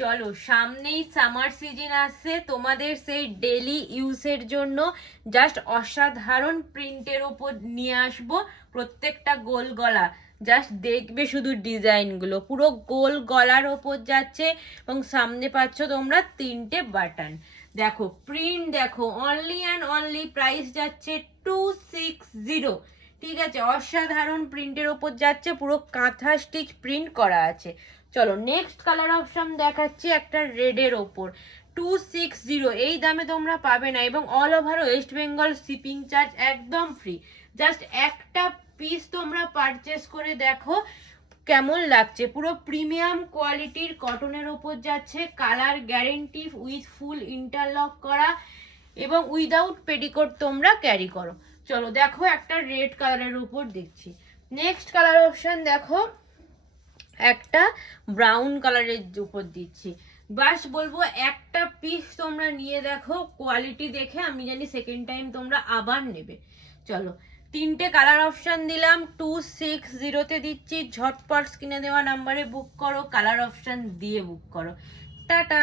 চলো সামনেই summer season আসছে, তোমাদের সেই ডেলি ইউজের জন্য জাস্ট অসাধারণ প্রিন্টের ওপর নিয়ে আসবো। প্রত্যেকটা গোল গলা, জাস্ট দেখবে শুধু ডিজাইনগুলো পুরো গোল গলার ওপর যাচ্ছে এবং সামনে পাচ্ছ তোমরা 3টে বাটন। দেখো প্রিন্ট দেখো, অনলি অ্যান্ড অনলি প্রাইস যাচ্ছে 260। ঠিক আছে, অসাধারণ প্রিন্টের ওপর যাচ্ছে, পুরো কাঁথা স্টিচ প্রিন্ট করা আছে। চলো নেক্সট কালার অপশন দেখাচ্ছি একটা রেডের ওপর। 260 এই দামে তোমরা পাবে না, এবং all over West Bengal shipping charge একদম ফ্রি। জাস্ট একটা পিস তোমরা পারচেস করে দেখো কেমন লাগছে। পুরো প্রিমিয়াম কোয়ালিটির কটনের ওপর যাচ্ছে, colour guarantee with full interlock করা এবং উইদাউট পেটিকোট তোমরা ক্যারি করো। চলো দেখো একটা রেড কালারের উপর দেখছি। নেক্সট কালার অপশন দেখো একটা ব্রাউন কালারের উপর দিচ্ছি। বাস বলবো একটা পিস তোমরা নিয়ে দেখো, কোয়ালিটি দেখে আমি জানি সেকেন্ড টাইম তোমরা আবার নেবে। চলো 3টে কালার অপশন দিলাম, 260-তে দিচ্ছি। ঝটপট স্ক্রিনে দেওয়া নাম্বারে বুক করো, কালার অপশন দিয়ে বুক করো। টাটা।